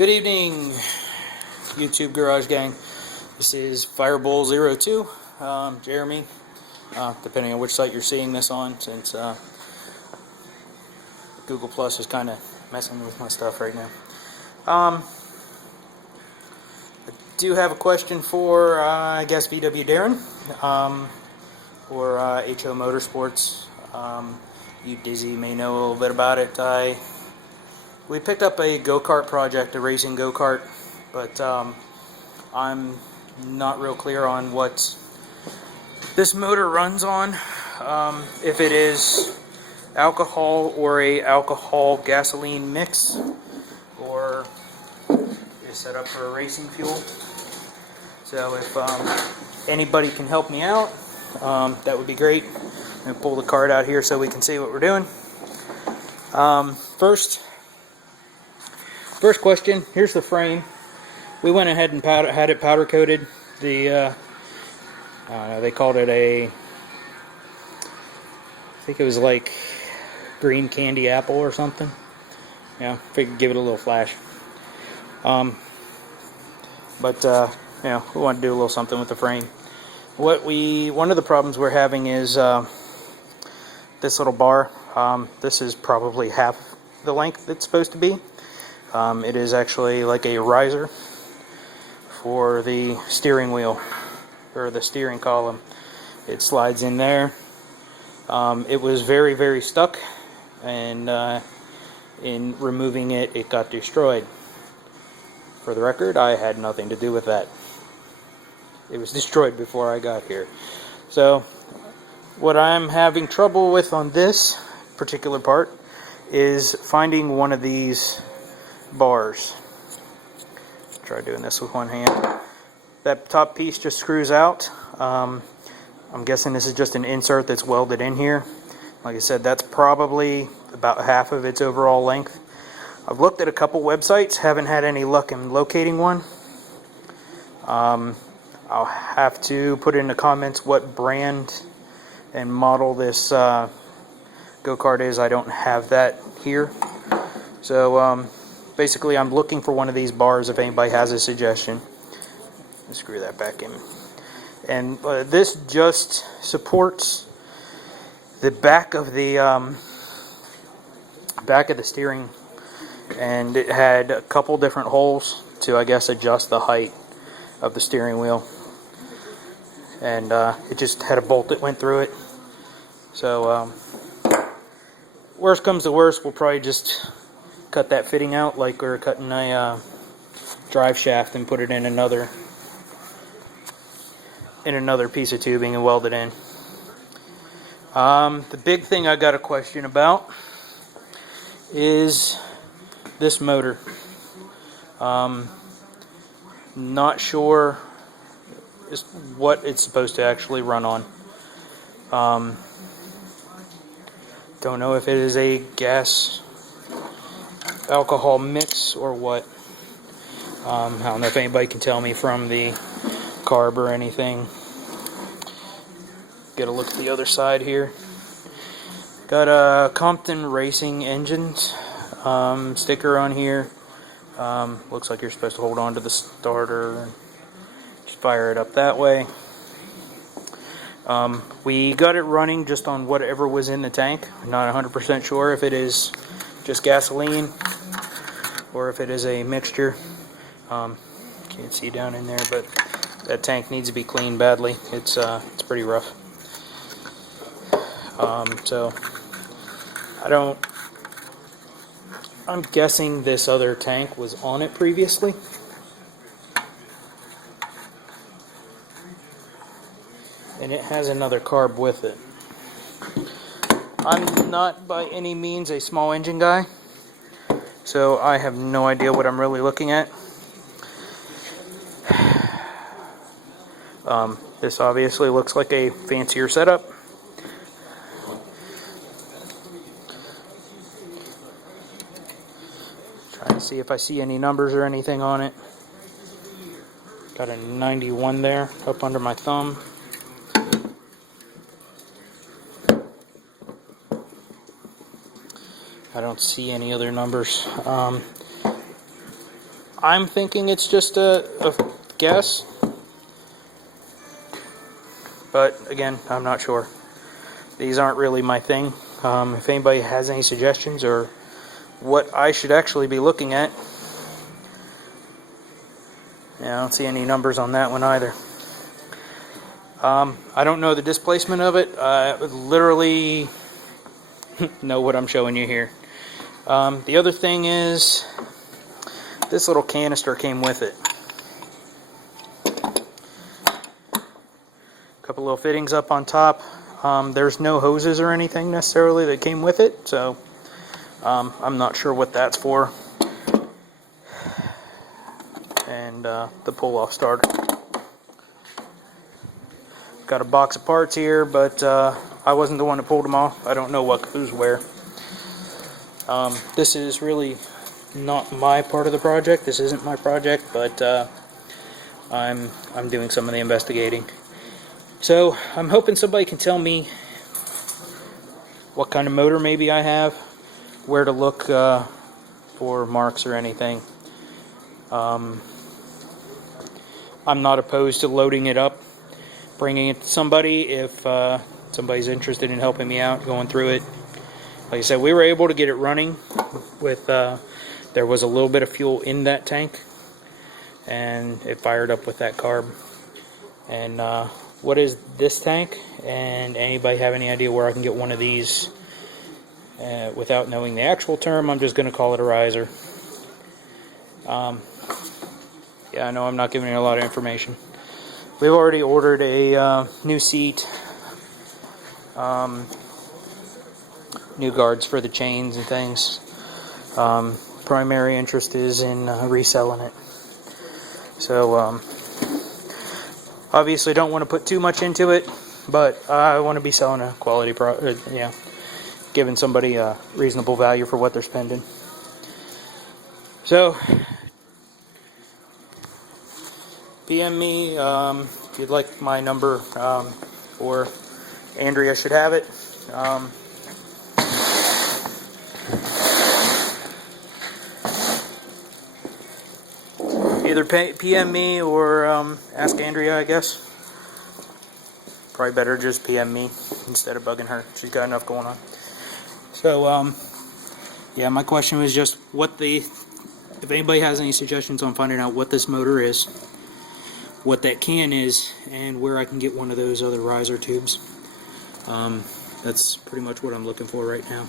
Good evening, YouTube Garage Gang. This is Firebull02, Jeremy, depending on which site you're seeing this on, since Google Plus is kind of messing with my stuff right now. I do have a question for, I guess, VW Darren, or HO Motorsports. You Dizzy may know a little bit about it. We picked up a go-kart project, a racing go-kart, but I'm not real clear on what this motor runs on, if it is alcohol or a alcohol gasoline mix, or is set up for a racing fuel. So if anybody can help me out, that would be great. I'm going to pull the card out here so we can see what we're doing. First question, here's the frame. We went ahead and had it powder coated. They called it I think it was like green candy apple or something. Yeah, figured give it a little flash. We want to do a little something with the frame. One of the problems we're having is this little bar. This is probably half the length it's supposed to be. It is actually like a riser for the steering wheel, or the steering column. It slides in there. It was very, very stuck, and in removing it, it got destroyed. For the record, I had nothing to do with that. It was destroyed before I got here. So, what I'm having trouble with on this particular part is finding one of these bars. Try doing this with one hand. That top piece just screws out. I'm guessing this is just an insert that's welded in here. Like I said, that's probably about half of its overall length. I've looked at a couple websites, haven't had any luck in locating one. I'll have to put in the comments what brand and model this go-kart is. I don't have that here. So basically, I'm looking for one of these bars if anybody has a suggestion. Screw that back in. And this just supports the back of the steering, and it had a couple different holes to, I guess, adjust the height of the steering wheel. And it just had a bolt that went through it. So worst comes to worst, we'll probably just cut that fitting out like we're cutting a drive shaft and put it in another piece of tubing and weld it in. The big thing I got a question about is this motor. Not sure what it's supposed to actually run on. Don't know if it is a gas alcohol mix or what. I don't know if anybody can tell me from the carb or anything. Get a look at the other side here. Got a Compton Racing Engines sticker on here. Looks like you're supposed to hold on to the starter and just fire it up that way. We got it running just on whatever was in the tank. I'm not 100% sure if it is just gasoline or if it is a mixture. Can't see down in there, but that tank needs to be cleaned badly. It's pretty rough. So I'm guessing this other tank was on it previously. And it has another carb with it. I'm not by any means a small engine guy, so I have no idea what I'm really looking at. This obviously looks like a fancier setup. Trying to see if I see any numbers or anything on it. Got a 91 there up under my thumb. I don't see any other numbers. I'm thinking it's just a guess, but again, I'm not sure. These aren't really my thing. If anybody has any suggestions or what I should actually be looking at, yeah, I don't see any numbers on that one either. I don't know the displacement of it. I literally know what I'm showing you here. The other thing is, this little canister came with it. A couple little fittings up on top. There's no hoses or anything necessarily that came with it, so I'm not sure what that's for. And the pull-off starter. Got a box of parts here, but I wasn't the one that pulled them off. I don't know what goes where. This is really not my part of the project. This isn't my project, but I'm doing some of the investigating. So I'm hoping somebody can tell me what kind of motor maybe I have, where to look for marks or anything. I'm not opposed to loading it up, bringing it to somebody if somebody's interested in helping me out, going through it. Like I said, we were able to get it running with, there was a little bit of fuel in that tank, and it fired up with that carb. And what is this tank? And anybody have any idea where I can get one of these? Without knowing the actual term, I'm just going to call it a riser. Yeah, I know I'm not giving you a lot of information. We've already ordered a new seat, new guards for the chains and things. Primary interest is in reselling it. So obviously don't want to put too much into it, but I want to be selling a quality product, giving somebody a reasonable value for what they're spending. So PM me if you'd like my number, or Andrea should have it. Either PM me or ask Andrea, I guess. Probably better just PM me instead of bugging her. She's got enough going on. So, yeah, my question was just if anybody has any suggestions on finding out what this motor is, what that can is, and where I can get one of those other riser tubes. That's pretty much what I'm looking for right now.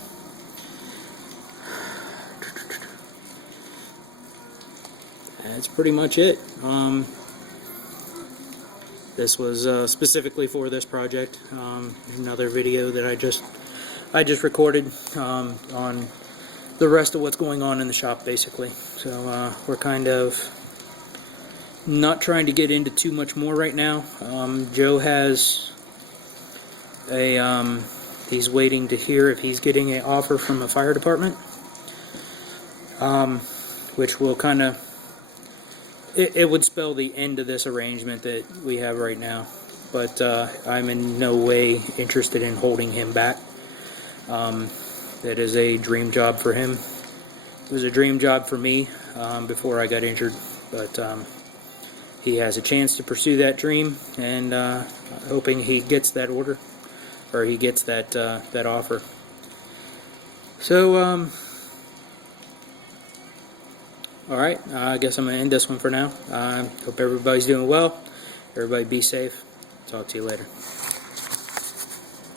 That's pretty much it. This was specifically for this project. Another video that I just recorded on the rest of what's going on in the shop, basically. So we're kind of not trying to get into too much more right now. Joe has he's waiting to hear if he's getting an offer from a fire department, which will kind of, it would spell the end of this arrangement that we have right now. But I'm in no way interested in holding him back. That is a dream job for him. It was a dream job for me before I got injured, but he has a chance to pursue that dream, and hoping he gets that order, or he gets that that offer. So, alright, I guess I'm going to end this one for now. Hope everybody's doing well. Everybody be safe. Talk to you later.